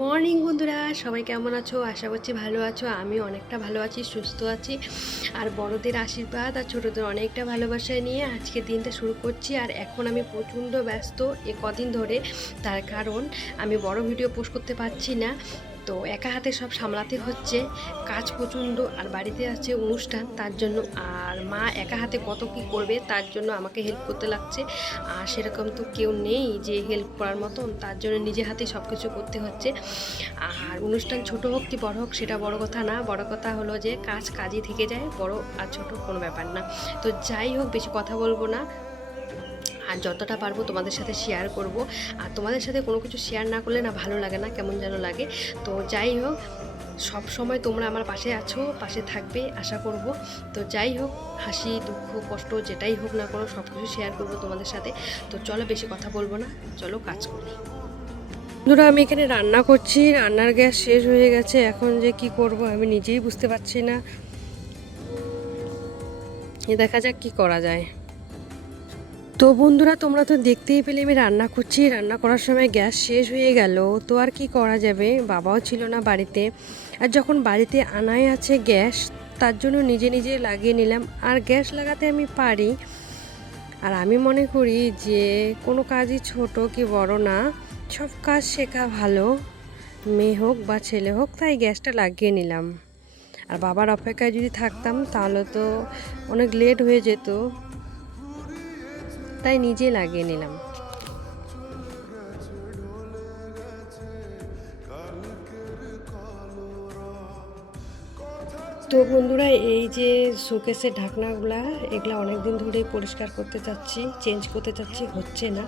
Morning বন্ধুরা, সবাই কেমন আছো? আশা করছি ভালো আছো। আমি অনেকটা ভালো আছি, সুস্থ আছি। আর বড়দের আশীর্বাদ আর ছোটদের অনেকটা ভালোবাসা নিয়ে আজকে দিনটা শুরু করছি। আর এখন আমি প্রচণ্ড ব্যস্ত কদিন ধরে। তার কারণ আমি বড় ভিডিও পোস্ট করতে পারছি না, তো একা হাতে সব সামলাতে হচ্ছে। কাজ প্রচণ্ড, আর বাড়িতে আছে অনুষ্ঠান, তার জন্য। আর মা একা হাতে কত কী করবে, তার জন্য আমাকে হেল্প করতে লাগছে। আর সেরকম তো কেউ নেই যে হেল্প করার মতন, তার জন্য নিজে হাতে সব কিছু করতে হচ্ছে। আর অনুষ্ঠান ছোট হোক কি বড় হোক সেটা বড় কথা না, বড় কথা হলো যে কাজ কাজই থেকে যায়, বড় আর ছোট কোনো ব্যাপার না। তো যাই হোক, বেশি কথা বলবো না, আর যতটা পারবো তোমাদের সাথে শেয়ার করব। আর তোমাদের সাথে কোনো কিছু শেয়ার না করলে না ভালো লাগে না, কেমন যেন লাগে। তো যাই হোক, সব সময় তোমরা আমার পাশে আছো, পাশে থাকবে আশা করব। তো যাই হোক, হাসি দুঃখ কষ্ট যেটাই হোক না কোনো, সব কিছু শেয়ার করবো তোমাদের সাথে। তো চলো, বেশি কথা বলবো না, চলো কাজ করি। বন্ধুরা, আমি এখানে রান্না করছি, রান্নার গ্যাস শেষ হয়ে গেছে। এখন যে কি করব আমি নিজেই বুঝতে পারছি না। দেখা যাক কি করা যায়। তো বন্ধুরা, তোমরা তো দেখতেই পেলে আমি রান্না করছি। রান্না করার সময় গ্যাস শেষ হয়ে গেল, তো আর কি করা যাবে, বাবাও ছিল না বাড়িতে। আর যখন বাড়িতে আনাই আছে গ্যাস, তার জন্য নিজে নিজে লাগিয়ে নিলাম। আর গ্যাস লাগাতে আমি পারি। আর আমি মনে করি যে কোনো কাজই ছোট কি বড় না, সব কাজ শেখা ভালো, মেয়ে হোক বা ছেলে হোক। তাই গ্যাসটা লাগিয়ে নিলাম। আর বাবার অপেক্ষায় যদি থাকতাম তাহলে তো অনেক লেট হয়ে যেত, তাই নিজে লাগিয়ে নিলাম। তো বন্ধুরা, এই যে শোকেসের ঢাকনাগুলা, এগুলা অনেক দিন ধরেই পরিষ্কার করতে চাচ্ছি, চেঞ্জ করতে চাচ্ছি, হচ্ছে না।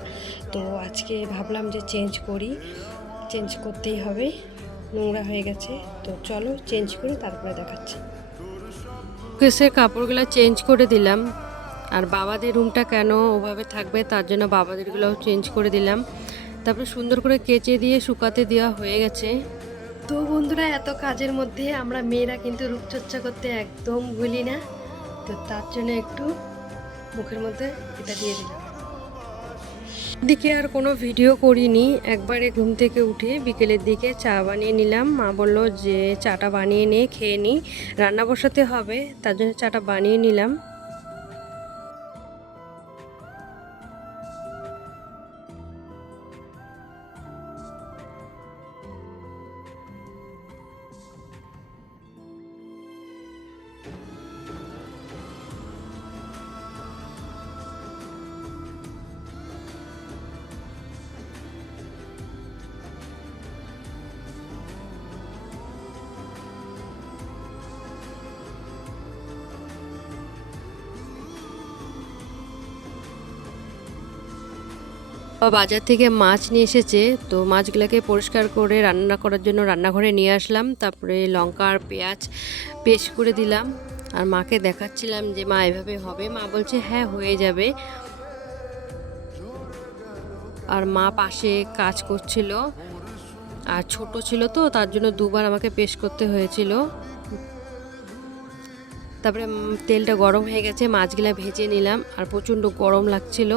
তো আজকে ভাবলাম যে চেঞ্জ করি, চেঞ্জ করতেই হবে, নোংরা হয়ে গেছে। তো চলো চেঞ্জ করি, তারপরে দেখাচ্ছি। শোকেসের কাপড়গুলো চেঞ্জ করে দিলাম। আর বাবাদের রুমটা কেন ওভাবে থাকবে, তার জন্য বাবাদেরগুলোও চেঞ্জ করে দিলাম। তারপরে সুন্দর করে কেচে দিয়ে শুকাতে দেওয়া হয়ে গেছে। তো বন্ধুরা, এত কাজের মধ্যে আমরা মেয়েরা কিন্তু রূপচর্চা করতে একদম ভুলি না। তো তার জন্য একটু মুখের মধ্যে এটা দিয়ে দিলাম। দিকে আর কোনো ভিডিও করিনি, একবারে ঘুম থেকে উঠে বিকেলের দিকে চা বানিয়ে নিলাম। মা বললো যে চাটা বানিয়ে নে, খেয়ে নি, রান্না বসাতে হবে, তার জন্য চাটা বানিয়ে নিলাম। বাজার থেকে মাছ নিয়ে এসেছে, তো মাছগুলোকে পরিষ্কার করে রান্না করার জন্য রান্নাঘরে নিয়ে আসলাম। তারপরে লঙ্কা আর পেঁয়াজ পেস্ট করে দিলাম। আর মাকে দেখাচ্ছিলাম যে মা এভাবে হবে, মা বলছে হ্যাঁ হয়ে যাবে। আর মা পাশে কাজ করছিল, আর ছোট ছিল তো তার জন্য দুবার আমাকে পেস্ট করতে হয়েছিল। তারপরে তেলটা গরম হয়ে গেছে, মাছগুলা ভেজে নিলাম। আর প্রচণ্ড গরম লাগছিল।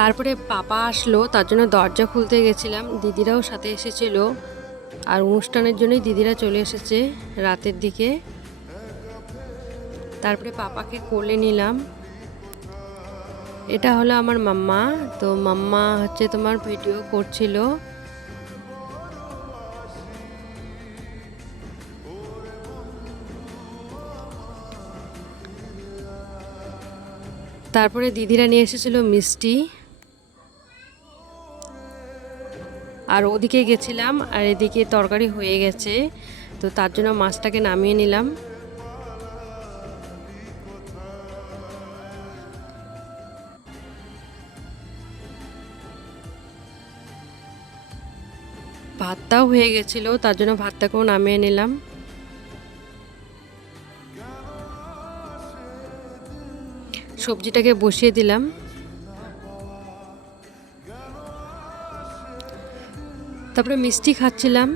তারপরে পাপা আসলো, তার জন্য দরজা খুলতে গেছিলাম, দিদিরাও সাথে এসেছিল। আর অনুষ্ঠানের জন্যই দিদিরা চলে এসেছে রাতের দিকে। তারপরে পাপাকে কোলে নিলাম। এটা হলো আমার মাম্মা। তো মাম্মা হচ্ছে তোমার ভিডিও করছিল। তারপরে দিদিরা নিয়ে এসেছিল মিষ্টি। আর ওদিকে গেছিলাম, আর এদিকে তরকারি হয়ে গেছে, তো তার জন্য মাছটাকে নামিয়ে নিলাম। ভাতটাও হয়ে গেছিলো, তার জন্য ভাতটাকেও নামিয়ে নিলাম। সবজিটাকে বসিয়ে দিলাম। তারপরে মিষ্টি খাচ্ছিলাম।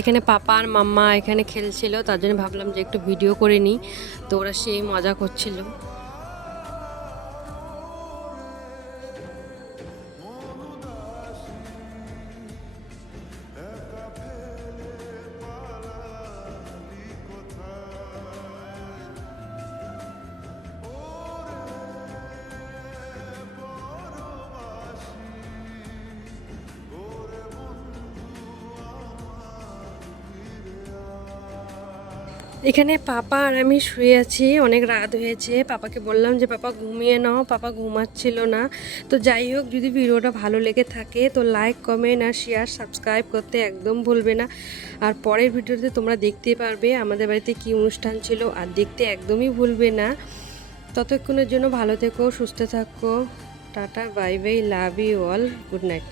এখানে পাপা আর মাম্মা এখানে খেলছিল, তার জন্য ভাবলাম যে একটু ভিডিও করে নিই। তো ওরা সেই মজা করছিল। এখানে পাপা আর আমি শুয়ে আছি, অনেক রাত হয়েছে। পাপাকে বললাম যে পাপা ঘুমিয়ে নাও, পাপা ঘুমাচ্ছিল না। তো যাই হোক, যদি ভিডিওটা ভালো লেগে থাকে তো লাইক, কমেন্ট আর শেয়ার, সাবস্ক্রাইব করতে একদম ভুলবে না। আর পরের ভিডিওতে তোমরা দেখতে পারবে আমাদের বাড়িতে কী অনুষ্ঠান ছিল, আর দেখতে একদমই ভুলবে না। ততক্ষণের জন্য ভালো থেকো, সুস্থ থাকো। Tata, bye bye, love you all, good night.